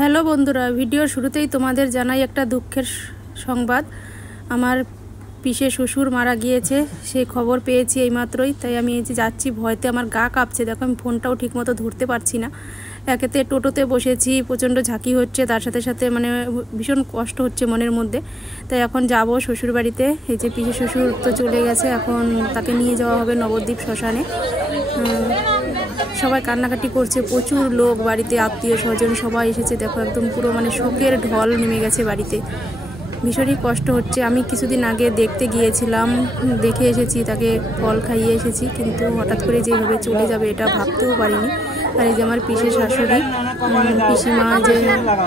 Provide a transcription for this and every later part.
Hello বন্ধুরা, ভিডিওর শুরুতেই তোমাদের জানাই একটা দুঃখের সংবাদ। আমার পিসে শ্বশুর মারা গিয়েছে, সেই খবর পেয়েছি এইমাত্রই। তাই আমি এই যে যাচ্ছি, ভয়তে আমার গা কাঁপছে। দেখো, আমি ফোনটাও ঠিকমতো ধরতে পারছি না। একেতে টোটোতে বসেছি, প্রচণ্ড ঝাঁকি হচ্ছে, তার সাথে সাথে মানে ভীষণ কষ্ট হচ্ছে মনের মধ্যে। তাই এখন যাব শ্বশুর বাড়িতে। এই যে পিসে শ্বশুর তো চলে গেছে, এখন তাকে নিয়ে যাওয়া হবে নবদ্বীপ শ্মশানে। সবাই কান্নাকাটি করছে, প্রচুর লোক বাড়িতে, আত্মীয় স্বজন সবাই এসেছে। দেখো, একদম পুরো মানে শোকের ঢল নেমে গেছে বাড়িতে। ভীষণই কষ্ট হচ্ছে। আমি কিছুদিন আগে দেখতে গিয়েছিলাম, দেখে এসেছি, তাকে ফল খাইয়ে এসেছি, কিন্তু হঠাৎ করে যেভাবে চলে যাবে এটা ভাবতেও পারিনি। আর এই যে আমার পিসের শাশুড়ি, পিসিমা, যে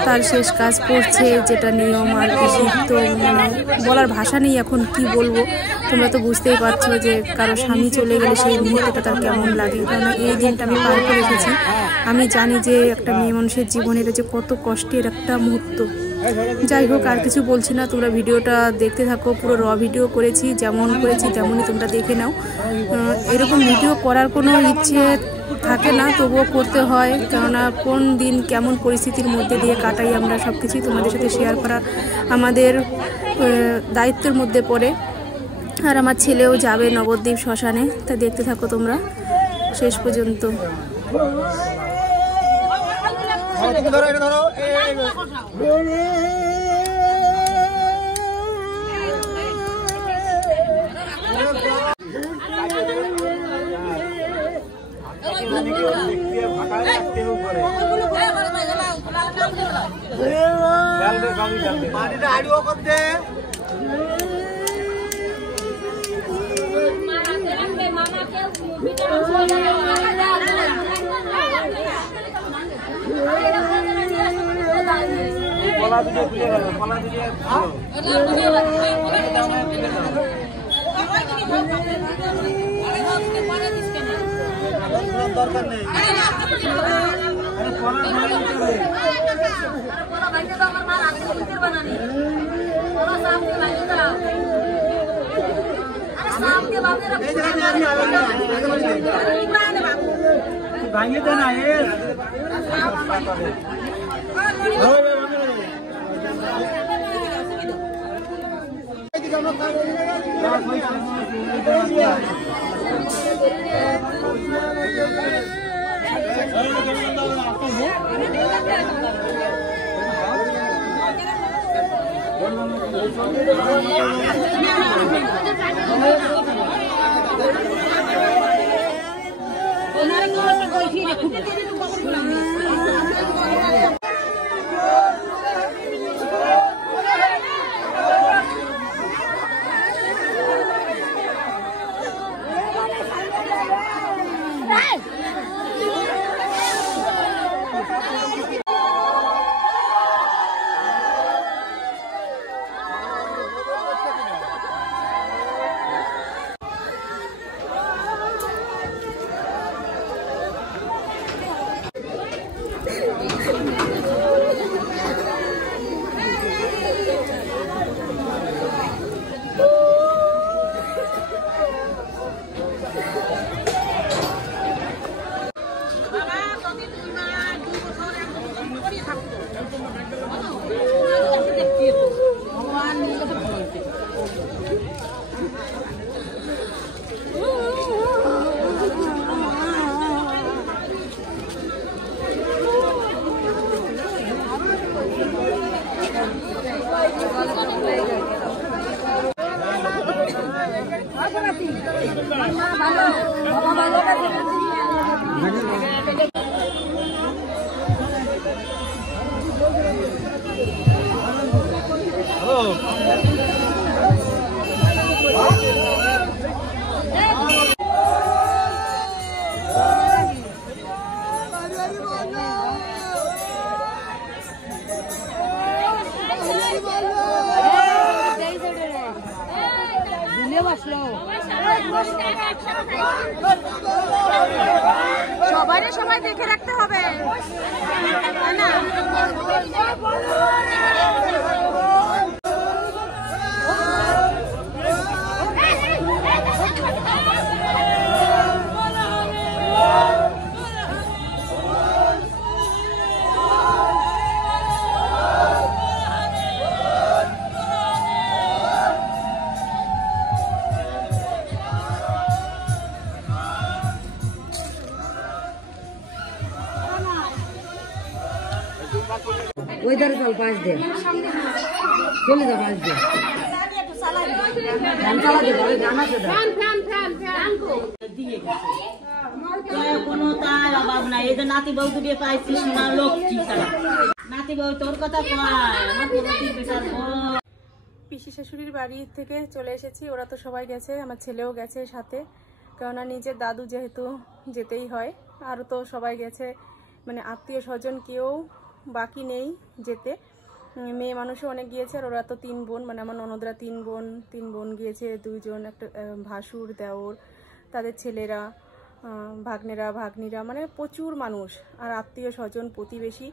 তার শেষ কাজ করছে, যেটা নিয়ম। আর পিসি তো মানে বলার ভাষা নেই এখন, কি বলবো। তোমরা তো বুঝতেই পারছো যে কারো স্বামী চলে গেলে সেই মুহূর্তটা তার কেমন লাগে। কারণ এই দিনটা আমি পার করে এসেছি। আমি জানি যে একটা মেয়ে মানুষের জীবনের যে কত কষ্টের একটা মুহূর্ত। যাই হোক, আর কিছু বলছি না, তোমরা ভিডিওটা দেখতে থাকো। পুরো র ভিডিও করেছি, যেমন করেছি তেমনই তোমরা দেখে নাও। এরকম ভিডিও করার কোনো ইচ্ছে থাকে না, তবুও করতে হয়। কেননা কোন দিন কেমন পরিস্থিতির মধ্যে দিয়ে কাটাই আমরা, সব কিছুই তোমাদের সাথে শেয়ার করা আমাদের দায়িত্বের মধ্যে পড়ে। আর আমার ছেলেও যাবে নবদ্বীপ শ্মশানে, তা দেখতে থাকো তোমরা শেষ পর্যন্ত। দরকার নেই। ভাঙিয়ে দেন সবাই সবাই দেখে রাখতে হবে, তাই না? ওই ধারে চল, পাশ দে, চলে যা, পাশ দে, ধান চালাতে পারে, ধান আছে কোনো তার অভাব নাই। এই যে নাতি বউ দুটিয়ে পাইছিস না, লক্ষ্মী ছাড়া নাতি বউ তোর কথা কয়। পিসি শাশুড়ির বাড়ি থেকে চলে এসেছি, ওরা তো সবাই গেছে, আমার ছেলেও গেছে সাথে, কেননা নিজের দাদু যেহেতু যেতেই হয়। আরও তো সবাই গেছে, মানে আত্মীয় স্বজন কেউ বাকি নেই যেতে। মেয়ে মানুষও অনেক গিয়েছে, আর ওরা তো 3 বোন, মানে আমার ননদরা 3 বোন গিয়েছে, 2 জন, একটা ভাসুর দেওর, তাদের ছেলেরা, ভাগ্নিরা, মানে প্রচুর মানুষ আর আত্মীয় স্বজন প্রতিবেশী।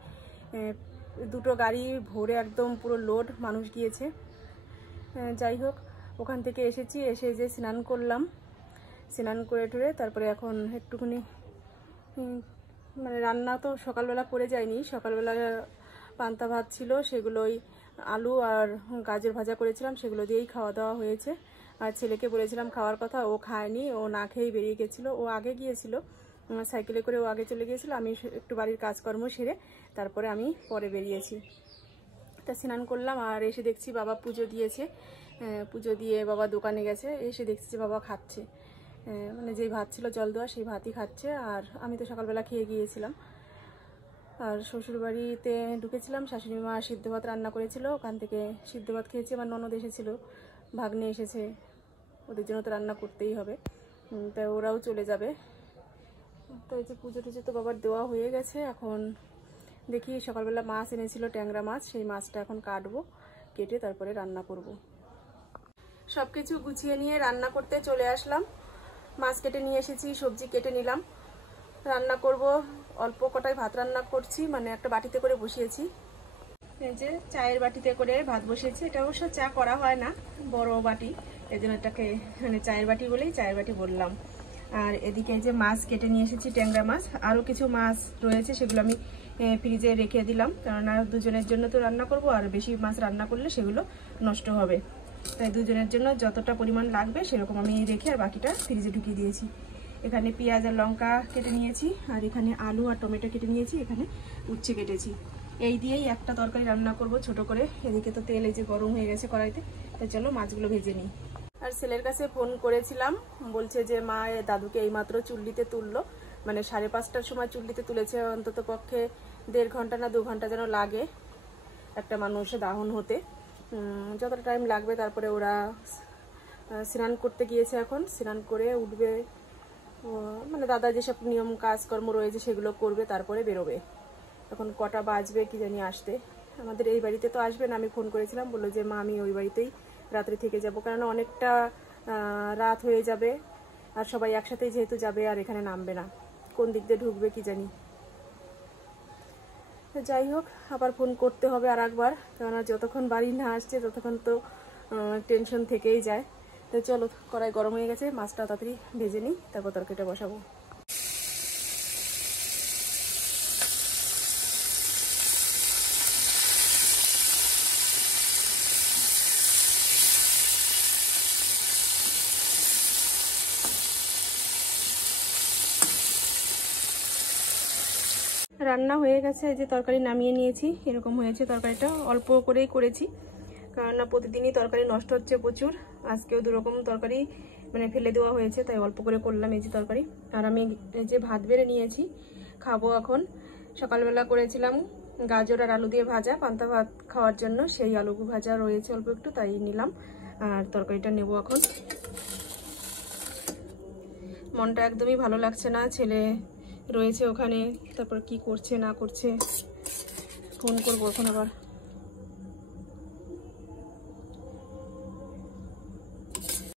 2টো গাড়ি ভরে একদম পুরো লোড মানুষ গিয়েছে। যাই হোক, ওখান থেকে এসেছি, এসে যে স্নান করলাম, স্নান করে টুরে তারপরে এখন একটুখানি মানে রান্না তো সকালবেলা করে যায়নি, সকালবেলা পান্তা ভাত ছিল, সেগুলোই আলু আর গাজর ভাজা করেছিলাম, সেগুলো দিয়েই খাওয়া দাওয়া হয়েছে। আর ছেলেকে বলেছিলাম খাওয়ার কথা, ও খায়নি, ও না খেয়েই বেরিয়ে গেছিলো। ও আগে গিয়েছিল, সাইকেলে করে ও আগে চলে গিয়েছিল, আমি একটু বাড়ির কাজকর্ম সেরে তারপরে আমি পরে বেরিয়েছি। তা স্নান করলাম আর এসে দেখছি বাবা পুজো দিয়েছে, পুজো দিয়ে বাবা দোকানে গেছে, এসে দেখছি যে বাবা খাচ্ছে, মানে যেই ভাত ছিল জল দেওয়া সেই ভাতই খাচ্ছে। আর আমি তো সকালবেলা খেয়ে গিয়েছিলাম। আর শ্বশুরবাড়িতে ঢুকেছিলাম, শাশুড়ি মা সিদ্ধ ভাত রান্না করেছিল, ওখান থেকে সিদ্ধ ভাত খেয়েছি। আমার ননদ এসেছিলো, ভাগ্নে এসেছে, ওদের জন্য তো রান্না করতেই হবে, তাই ওরাও চলে যাবে। তো এই যে পুজো টুজো তো বাবার দেওয়া হয়ে গেছে। এখন দেখি সকালবেলা মাছ এনেছিল, ট্যাংরা মাছ, সেই মাছটা এখন কাটবো, কেটে তারপরে রান্না করব। সব কিছু গুছিয়ে নিয়ে রান্না করতে চলে আসলাম। মাছ কেটে নিয়ে এসেছি, সবজি কেটে নিলাম, রান্না করব। অল্প কটাই ভাত রান্না করছি, মানে একটা বাটিতে করে বসিয়েছি। এই যে চায়ের বাটিতে করে ভাত বসিয়েছি, এটা অবশ্য চা করা হয় না, বড় বাটি, এই জন্য এটাকে মানে চায়ের বাটি বলেই চায়ের বাটি বললাম। আর এদিকে যে মাছ কেটে নিয়ে এসেছি, ট্যাংরা মাছ, আরও কিছু মাছ রয়েছে, সেগুলো আমি ফ্রিজে রেখে দিলাম, কেননা 2 জনের জন্য তো রান্না করব, আর বেশি মাছ রান্না করলে সেগুলো নষ্ট হবে, তাই 2 জনের জন্য যতটা পরিমাণ লাগবে সেরকম আমি রেখে আর বাকিটা ফ্রিজে ঢুকিয়ে দিয়েছি। এখানে পেঁয়াজ আর লঙ্কা কেটে নিয়েছি, আর এখানে আলু আর টমেটো কেটে নিয়েছি, এখানে উচ্ছে কেটেছি। এই দিয়েই একটা তরকারি রান্না করব ছোট করে। এদিকে তো তেল এই যে গরম হয়ে গেছে কড়াইতে, তাই চলো মাছগুলো ভেজে নিই। আর ছেলের কাছে ফোন করেছিলাম, বলছে যে মা দাদুকে এইমাত্র চুল্লিতে তুললো, মানে 5:30টার সময় চুল্লিতে তুলেছে, অন্তত পক্ষে 1.5 ঘন্টা না 2 ঘন্টা যেন লাগে একটা মানুষ দাহন হতে, যতটা টাইম লাগবে। তারপরে ওরা স্নান করতে গিয়েছে, এখন স্নান করে উঠবে, মানে দাদা যেসব নিয়ম কাজকর্ম রয়েছে সেগুলো করবে, তারপরে বেরোবে। এখন কটা বাজবে কি জানি আসতে। আমাদের এই বাড়িতে তো আসবে না, আমি ফোন করেছিলাম, বললো যে মা আমি ওই বাড়িতেই রাত্রে থেকে যাব, কারণ অনেকটা রাত হয়ে যাবে, আর সবাই একসাথেই যেহেতু যাবে, আর এখানে নামবে না, কোন দিক দিয়ে ঢুকবে কি জানি। যাই হোক, আবার ফোন করতে হবে আর একবার, কেননা যতক্ষণ বাড়ি না আসছে ততক্ষণ তো টেনশন থেকেই যায়। তো চলো, কড়াই গরম হয়ে গেছে, মাছটা তাড়াতাড়ি ভেজে নিই, তারপর তরকারিটা বসাবো। রান্না হয়ে গেছে, এই যে তরকারি নামিয়ে নিয়েছি, এরকম হয়েছে তরকারিটা, অল্প করেই করেছি, কারণ প্রতিদিনই তরকারি নষ্ট হচ্ছে প্রচুর। আজকেও 2 রকম তরকারি মানে ফেলে দেওয়া হয়েছে, তাই অল্প করে করলাম এই যে তরকারি। আর আমি এই যে ভাত বেড়ে নিয়েছি, খাবো এখন। সকালবেলা করেছিলাম গাজর আর আলু দিয়ে ভাজা, পান্তা ভাত খাওয়ার জন্য, সেই আলু ভাজা রয়েছে অল্প একটু, তাই নিলাম। আর তরকারিটা নেব এখন। মনটা একদমই ভালো লাগছে না, ছেলে রয়েছে ওখানে, তারপর কি করছে না করছে, ফোন করবো এখন আবার।